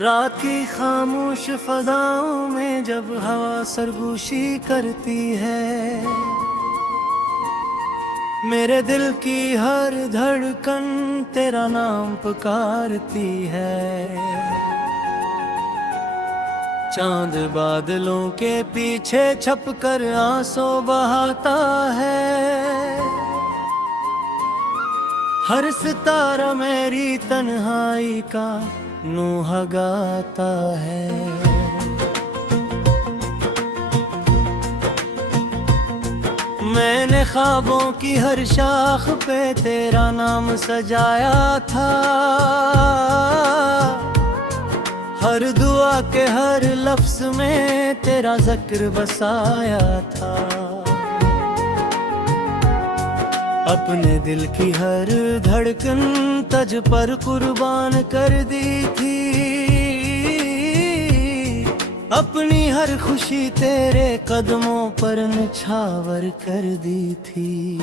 रात की खामोश फजाओं में जब हवा सरगोशी करती है, मेरे दिल की हर धड़कन तेरा नाम पुकारती है। चांद बादलों के पीछे छपकर आंसू बहाता है, हर सितारा मेरी तन्हाई का नूहा गाता है। मैंने ख्वाबों की हर शाख पे तेरा नाम सजाया था, हर दुआ के हर लफ्ज में तेरा जिक्र बसाया था। अपने दिल की हर धड़कन तुझ पर कुर्बान कर दी थी, अपनी हर खुशी तेरे कदमों पर निछावर कर दी थी।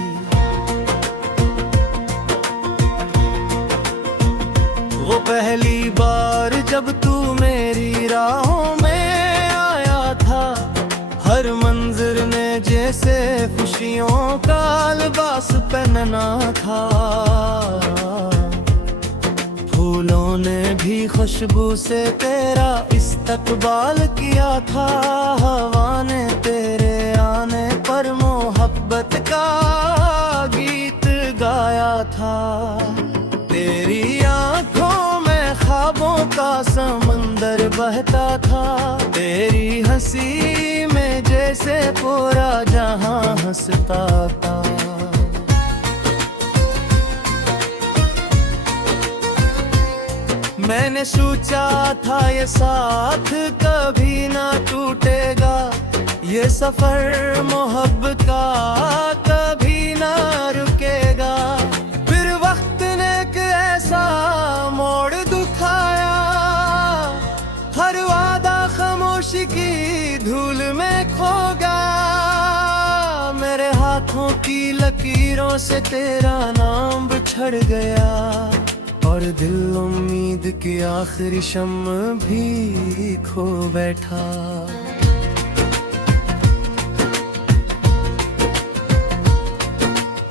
वो पहली बार जब तू मेरी राहों में आया था, हर मंजर ने जैसे खुशियों का लिबास पहनना था। फूलों ने भी खुशबू से तेरा इस्तकबाल किया था, हवा ने तेरे आने पर मोहब्बत का गीत गाया था। तेरी आंखों में ख्वाबों का समंदर बहता था, तेरी हंसी में जैसे पूरा जहां हंसता था। मैंने सोचा था ये साथ कभी ना टूटेगा, ये सफर मोहब्बत का कभी ना रुकेगा। फिर वक्त ने एक ऐसा मोड़ दिखाया, हर वादा खामोशी की धूल में खो गया। मेरे हाथों की लकीरों से तेरा नाम बिछड़ गया, और दिल उम्मीद की आखिरी शम्म भी खो बैठा।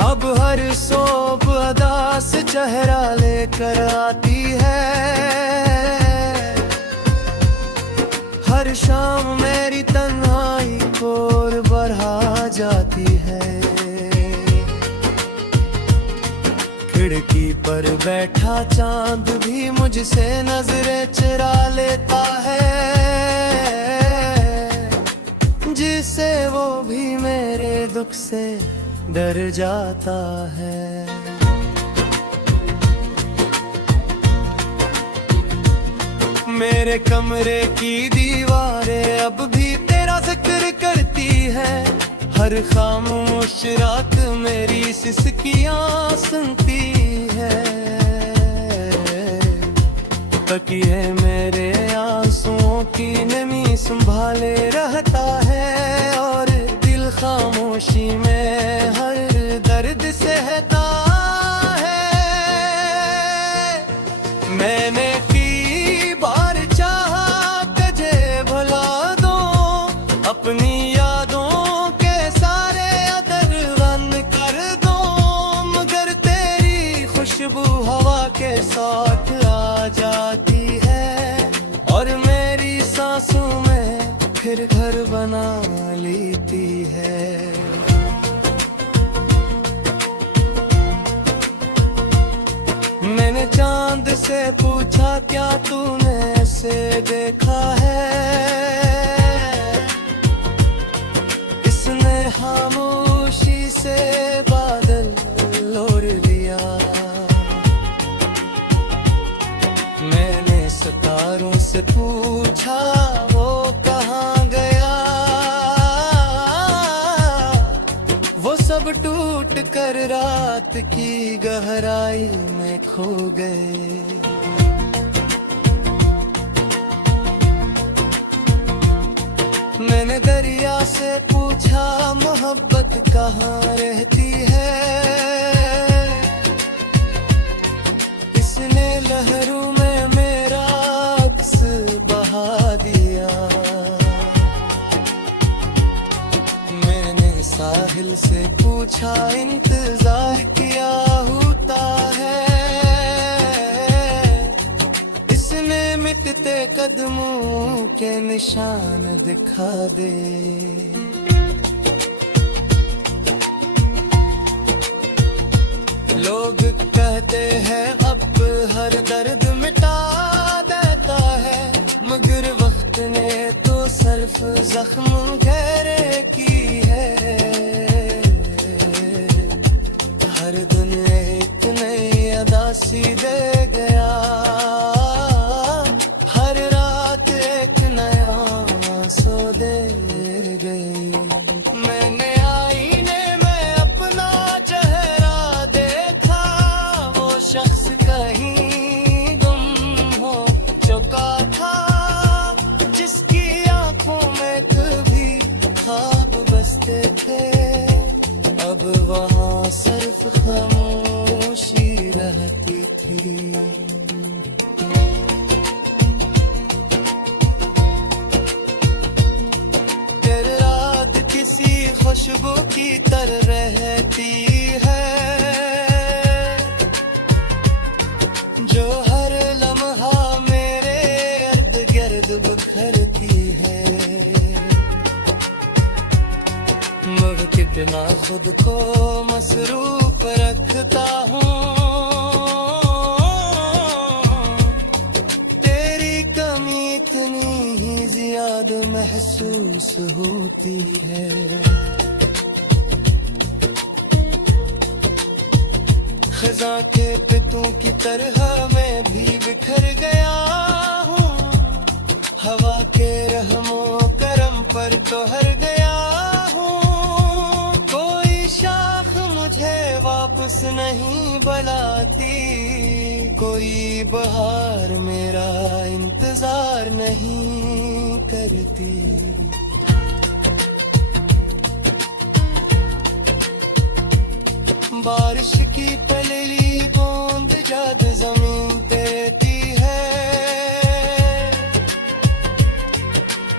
अब हर सोब अदा से चेहरा लेकर आती है, हर शाम मेरी तन्हाई को और बढ़ा जाती है। खिड़की पर बैठा चांद भी मुझसे नजरें चुरा लेता है, जिससे वो भी मेरे दुख से डर जाता है। मेरे कमरे की दीवारें अब भी तेरा जिक्र करती है, हर खामोश रात मेरी सिसकियां सुनती है। तकिए मेरे आंसुओं की नमी संभाले रहता है, और दिल खामोशी में हर दर्द सहता है। मैंने की बार चाहा तुझे भुला दो, अपनी यादों के सारे अदर बंद कर दो, मगर तेरी खुशबू हवा के साथ आ जाती है, और मेरी सांसों में फिर घर बना लेती है। मैंने चांद से पूछा क्या तूने ऐसे देखा है, इसने खामोशी से बादल ओढ़ लिया। मैंने सितारों से पूछा वो कहाँ गया, वो सब टूट कर रात की गहराई में खो गए। मैंने दरिया से पूछा मोहब्बत कहाँ रहती है, इसने लहरों में मेरा अक्स से पूछा इंतजार किया होता है, इसने मिटते कदमों के निशान दिखा दे। लोग कहते हैं अब हर दर्द मिटा देता है, मगर वक्त ने तो सिर्फ जख्म गहरे की है। हर दिन एक नई अदा सी दे गया, हर रात एक नया सो दे गई। मैंने आईने में अपना चेहरा देखा, वो शख्स कहीं गुम हो चुका था, जिसकी आंखों में कभी ख्वाब बसते थे। अब वहाँ सिर्फ खामोशी रहती थी। तेरी रात किसी खुशबू की तरह रहती है, जो हर लम्हा मेरे इर्द गिर्द बिखरती है। मगर कितना खुद को मसरूफ रखता हूँ, तेरी कमी इतनी ही ज्यादा महसूस होती है। खज़ां के पितों की तरह मैं भी बिखर गया हूँ, हवा के रहमो करम पर तो हर गया हूँ। कोई शाख मुझे वापस नहीं बुलाती, कोई बहार मेरा इंतजार नहीं करती। बारिश की पहली बूंद जब जमीन देती है,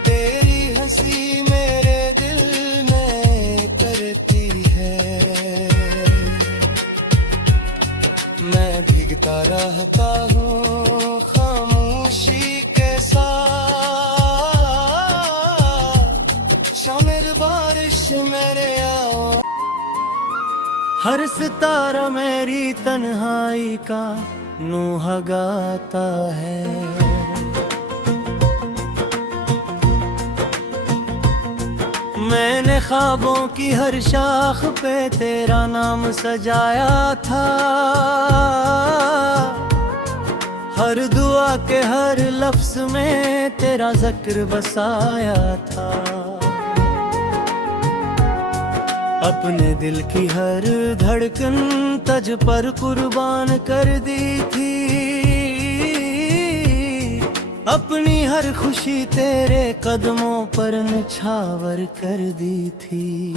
तेरी हंसी मेरे दिल में करती है। मैं भीगता रहता हूँ खामोशी के साथ, शामिल बारिश मेरे आओ। हर सितारा मेरी तन्हाई का नूहा गाता है, मैंने ख्वाबों की हर शाख पे तेरा नाम सजाया था, हर दुआ के हर लफ्ज में तेरा जिक्र बसाया था। अपने दिल की हर धड़कन तुझ पर कुर्बान कर दी थी, अपनी हर खुशी तेरे कदमों पर निछावर कर दी थी।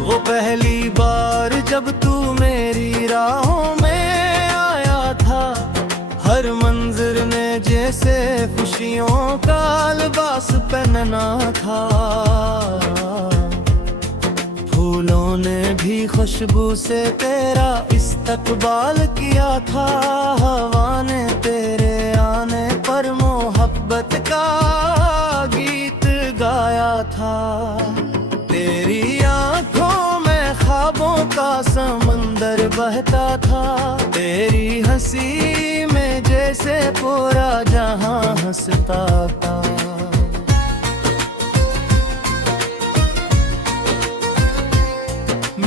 वो पहली बार जब तू मेरी राहों में आया था, हर मंजर ने जैसे खुशियों का लिबास पहनना था। फूलों ने भी खुशबू से तेरा इस्तकबाल किया था, हवा ने तेरे आने पर मोहब्बत का गीत गाया था। तेरी आंखों में ख्वाबों का समंदर बहता था, तेरी हंसी में जैसे पूरा जहां हंसता था।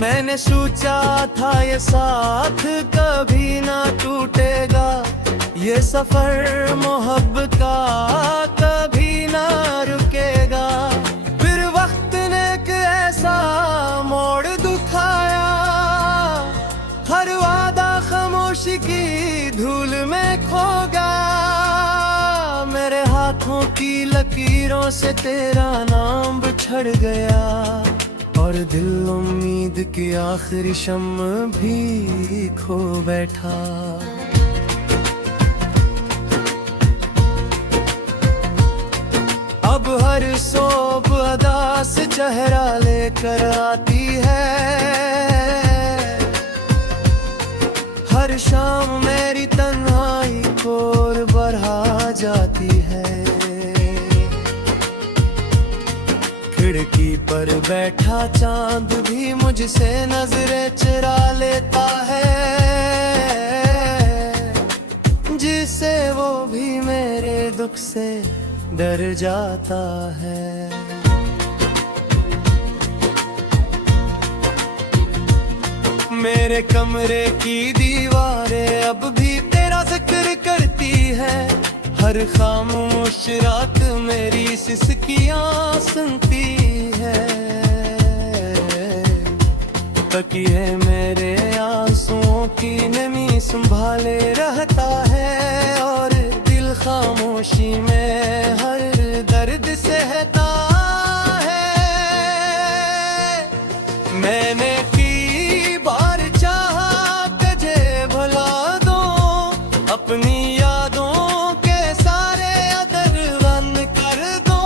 मैंने सोचा था ये साथ कभी ना टूटेगा, ये सफर मोहब्बत का कभी ना रुकेगा। फिर वक्त ने एक ऐसा मोड़ दिखाया, हर वादा खामोशी की धूल में खो गया। मेरे हाथों की लकीरों से तेरा नाम बिछड़ गया, और दिल उम्मीद की आखिरी शम्म भी खो बैठा। अब हर सोब अदा से चेहरा लेकर आती है। हर शाम मेरी तन्हाई को और बढ़ा जाती है। खिड़की पर बैठा चांद भी मुझसे नजरें चुरा लेता है, जिससे वो भी मेरे दुख से डर जाता है। मेरे कमरे की दीवारें अब भी तेरा जिक्र करती है। हर खामोश रात मेरी सिसकियां सुनती है। तकिए मेरे आंसुओं की नमी संभाले रहता है, और दिल खामोशी में हर दर्द सहता है। मैंने की बार चाहा तुझे भुला दो, अपनी यादों के सारे अदर बंद कर दो,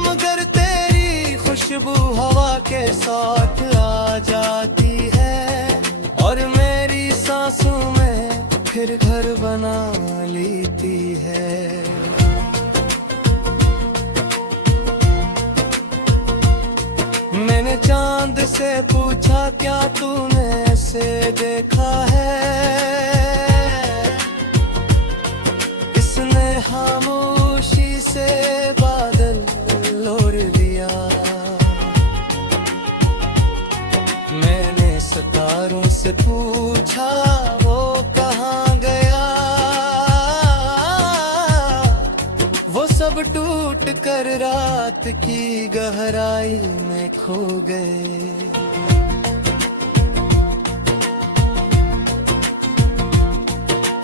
मगर तेरी खुशबू हवा के साथ आ जाती है, और मेरी सांसों में फिर घर बना लेती है। मैंने चांद से पूछा क्या तूने ऐसे देखा है, इसने खामोशी से बादल ओढ़ लिया। मैंने सितारों से पूछा वो कहाँ गया, वो सब टूट कर रात की गहराई में खो गए।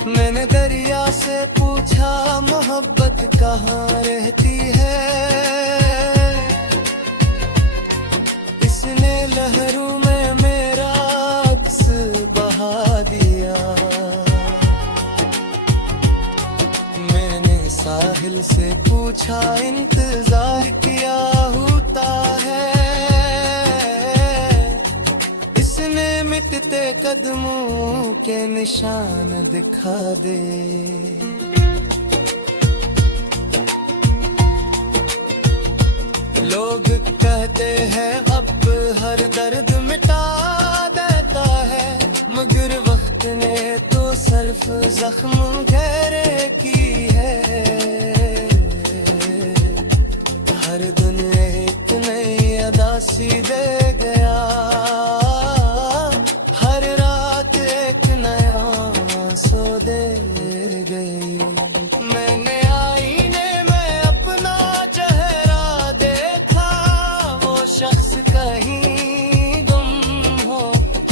मैंने दरिया से पूछा मोहब्बत कहाँ रहती है, इसने लहरों में मेरा अक्स बहा दिया। मैंने साहिल से पूछा इंतजार किया होता है, इसने मिटते कदमों के निशान दिखा दे। लोग कहते हैं अब हर दर्द मिटा देता है, मगर वक्त ने तो सिर्फ जख्म गहरे की है। हर दिन एक नई अदा सी दे गया, हर रात एक नया सो दे गई। मैंने आईने में अपना चेहरा देखा, वो शख्स कहीं गुम हो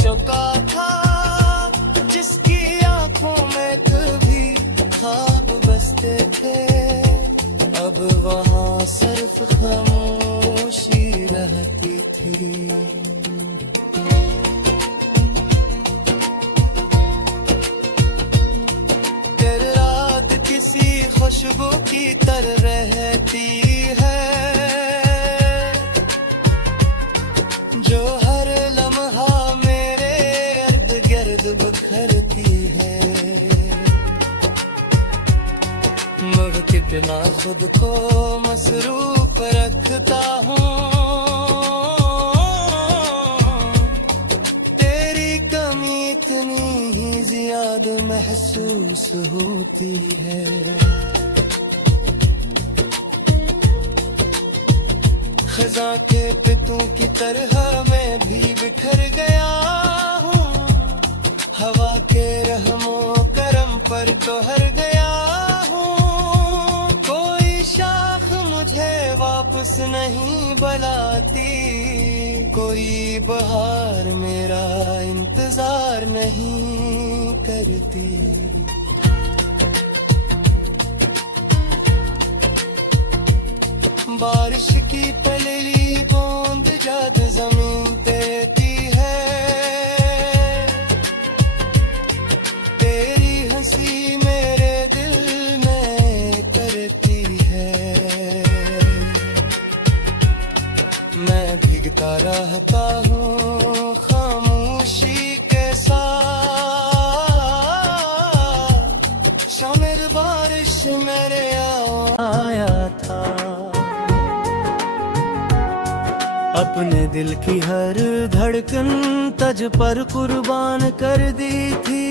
चुका था, जिसकी आंखों में कभी ख्वाब बसते थे, अब वहाँ सिर्फ खामोशी रहती थी। तेरी रात किसी खुशबू की तरह रहती है, जो हर लम्हा मेरे इर्द गिर्द बिखरती है। मगर कितना खुद को मसरूफ रखता हूँ, तेरी कमी इतनी ही ज्यादा महसूस होती है। खज़ां के पितों की तरह मैं भी बिखर गया हूँ, हवा के रहमो करम पर तो हर गया हूँ। कोई शाख मुझे वापस नहीं बुलाती, कोई बहार मेरा इंतजार नहीं करती। बारिश की पलली बूंद जब जमीन देती है, तेरी हंसी मेरे दिल में करती है। जीता रहता हूँ खामोशी के साथ। शामिर बारिश मेरे आया था, अपने दिल की हर धड़कन तज पर कुर्बान कर दी थी।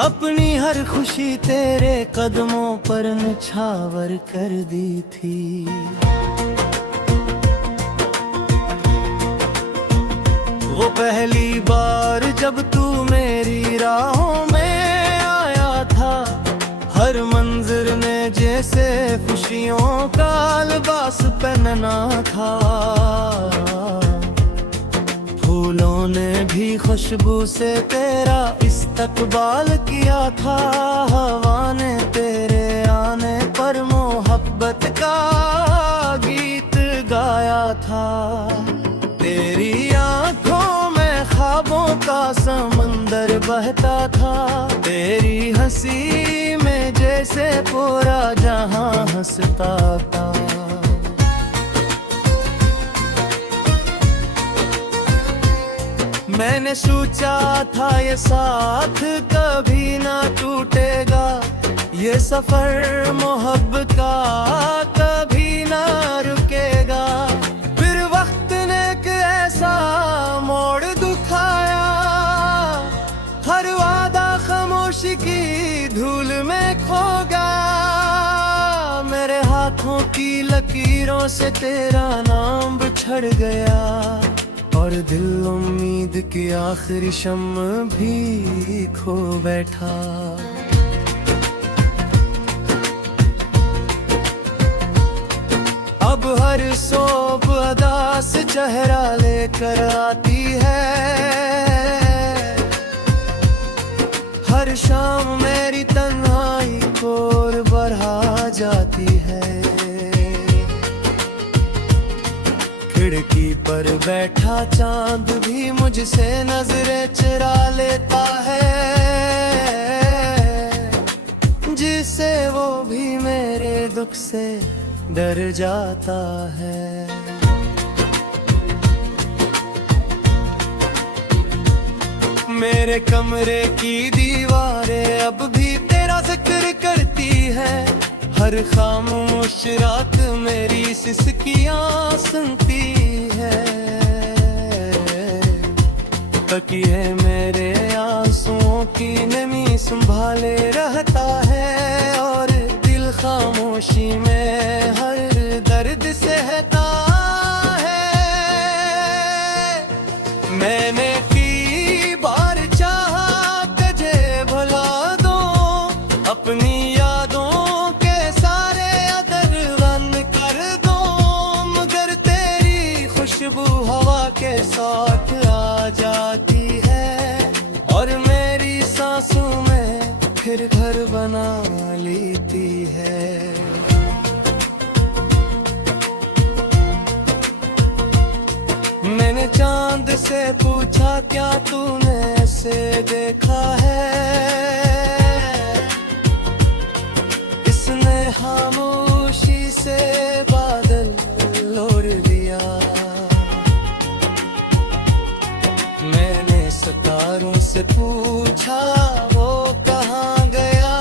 अपनी हर खुशी तेरे कदमों पर निछावर कर दी थी। वो पहली बार जब तू मेरी राहों में आया था, हर मंजर ने जैसे खुशियों का लिबास पहनना था। फूलों ने भी खुशबू से तेरा इस्तकबाल किया था। हवा ने तेरे आने पर मोहब्बत का गीत गाया था। तेरी आंखों में ख्वाबों का समंदर बहता था। तेरी हंसी में जैसे पूरा जहां हंसता था। मैंने सोचा था ये साथ कभी ना टूटेगा, ये सफर मोहब्बत का कभी ना रुकेगा। फिर वक्त ने एक ऐसा मोड़ दिखाया, हर वादा खामोशी की धूल में खो गया। मेरे हाथों की लकीरों से तेरा नाम बिछड़ गया, और दिल उम्मीद की आखिरी शम्म भी खो बैठा। अब हर सोब अदा से चेहरा लेकर आती है, हर शाम मेरी तन्हाई को और बढ़ा जाती है। खिड़की पर बैठा चांद भी मुझसे नजरें चुरा लेता है, जिससे वो भी मेरे दुख से डर जाता है। मेरे कमरे की दीवारें अब भी तेरा जिक्र करती है, हर खामोश रात मेरी सिसकियां सुनती है। तकिए मेरे आंसुओं की नमी संभाले रहता है, और दिल खामोशी में हर दर्द सहता है। मैंने की बार चाहा तुझे भुला दो, अपनी यादों के सारे अदर बंद कर दो, मगर तेरी खुशबू हवा के साथ आ जाती है, और मेरी सांसों में फिर घर बना लेती है। मैंने चांद से पूछा क्या तूने ऐसे देखा है, इसने खामोशी से बादल ओढ़ लिया। मैंने सितारों से पूछा वो कहाँ गया,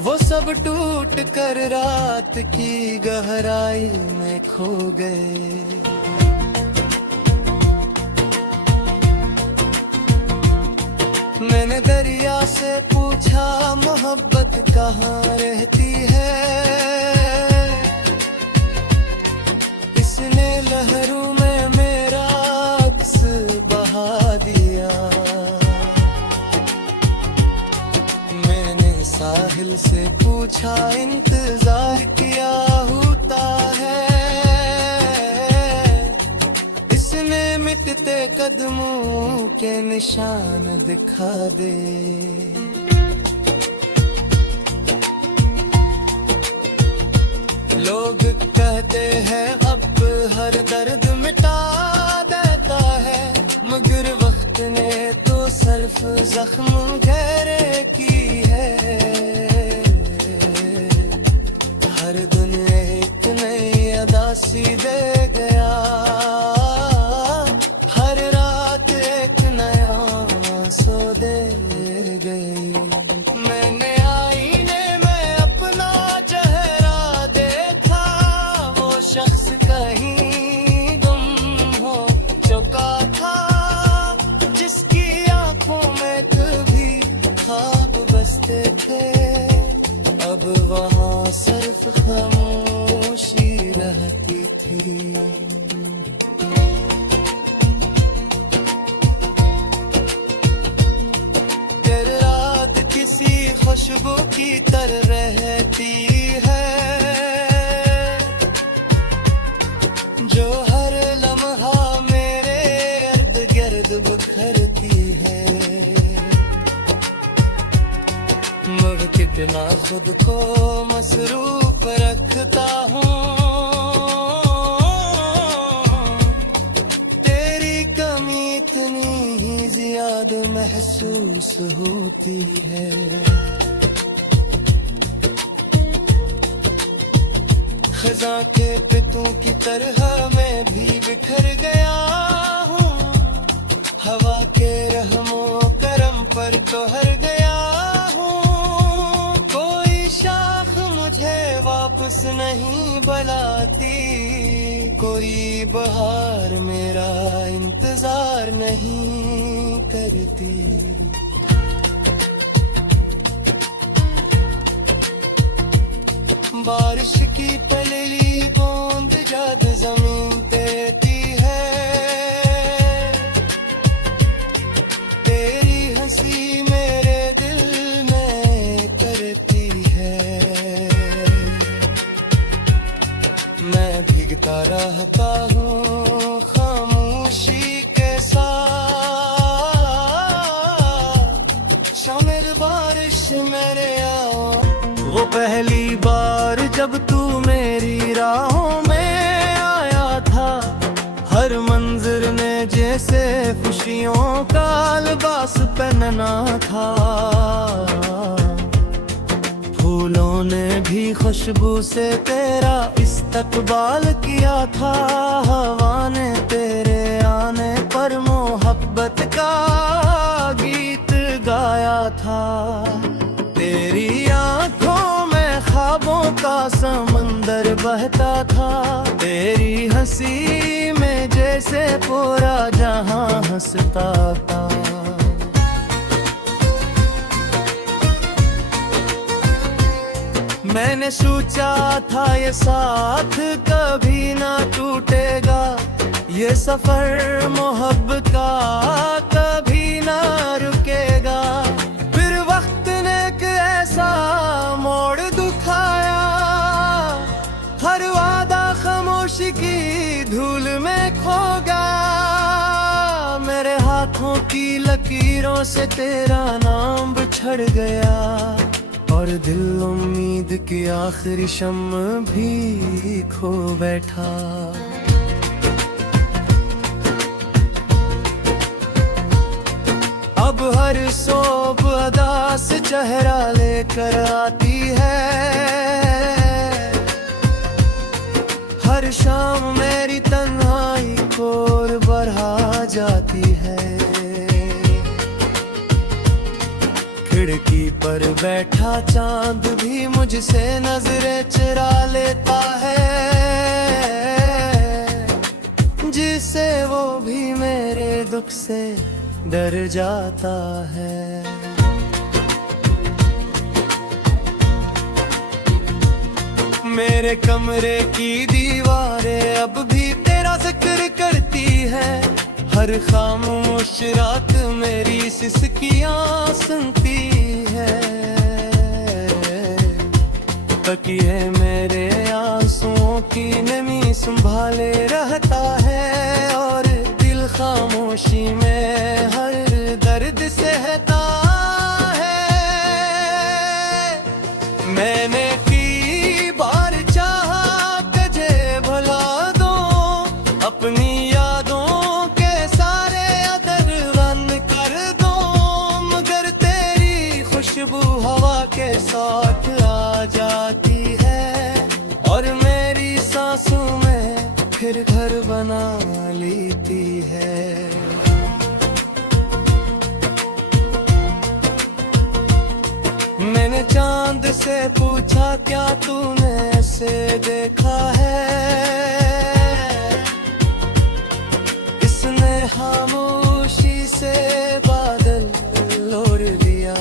वो सब टूट कर रात की गहराई में खो गए। मैंने दरिया से पूछा मोहब्बत कहाँ रहती है, इसने लहरों में मेरा अक्स बहा दिया। मैंने साहिल से पूछा इंतजार किया होता है, इसने मिटते कदमों के निशान दिखा दे। लोग कहते हैं अब हर दर्द मिटा देता है, मगर वक्त ने तो सिर्फ जख्म गहरे की है। हर दुनिया उदासी दे गया। हर रात एक नया आंसू दे गई। मैंने आईने में अपना चेहरा देखा, वो शख्स कहीं गुम हो चुका था, जिसकी आंखों में कभी ख्वाब बसते थे। अब वहाँ सिर्फ खामोशी रहती थी। तेरी रात किसी खुशबू की तरह रहती है, जो हर लम्हा मेरे इर्द गिर्द बिखरती है। मगर कितना खुद को मसरूफ रखता हूँ, तेरी कमी इतनी ही ज्यादा महसूस होती है। खज़ां के पितों की तरह मैं भी बिखर गया हूँ, हवा के रहमो करम पर तो हर गया हूँ। कोई शाख मुझे वापस नहीं बुलाती, कोई बहार मेरा इंतजार नहीं करती। बारिश की पहली बूंद जब जमीन पे गिरती है, तेरी हंसी मेरे दिल में करती है। मैं भीगता रहता हूँ खामोशी के साथ, शामिल बारिश मेरे आओ। वो पहली बार जब तू मेरी राहों में आया था, हर मंजर ने जैसे खुशियों का लिबास पहनना था। फूलों ने भी खुशबू से तेरा इस्तकबाल किया था, हवा ने तेरे आने पर मोहब्बत का गीत गाया था। तेरी आंखों में ख्वाबों का समंदर बहता था, तेरी हंसी में जैसे पूरा जहां हंसता था। मैंने सोचा था ये साथ कभी ना टूटेगा, ये सफर मोहब्बत का कभी ना रुकेगा। फिर वक्त ने एक ऐसा मोड़ दिखाया, हर वादा खामोशी की धूल में खो गया। मेरे हाथों की लकीरों से तेरा नाम बिछड़ गया, और दिल उम्मीद की आखिरी शम्म भी खो बैठा। अब हर सोब अदास चेहरा लेकर आती है, हर शाम मेरी तन्हाई को बढ़ा जाती है। खिड़की पर बैठा चांद भी मुझसे नजरें चुरा लेता है, जिससे वो भी मेरे दुख से डर जाता है। मेरे कमरे की दीवारें अब भी तेरा जिक्र करती है, हर खामोश रात मेरी सिसकियां सुनती है। तकिए मेरे आंसुओं की नमी संभाले रहता है, और दिल खामोशी में हर दर्द सहता है। मैंने की बार चाहा तुझे भुला दो, अपनी यादों के सारे अदर बंद कर दो, मगर तेरी खुशबू हवा के साथ आ जाती है, और मेरी सांसों में फिर घर बना लेती है। मैंने चांद से पूछा क्या तूने ऐसे देखा है, इसने खामोशी से बादल ओढ़ लिया।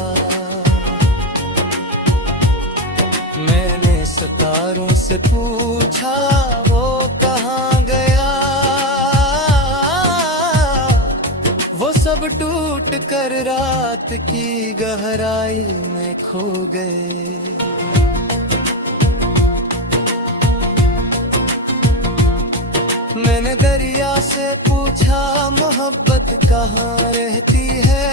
मैंने सितारों से पूछा वो कहाँ गया, वो सब टूट कर रात की गहराई में खो गए। मैंने दरिया से पूछा मोहब्बत कहाँ रहती है,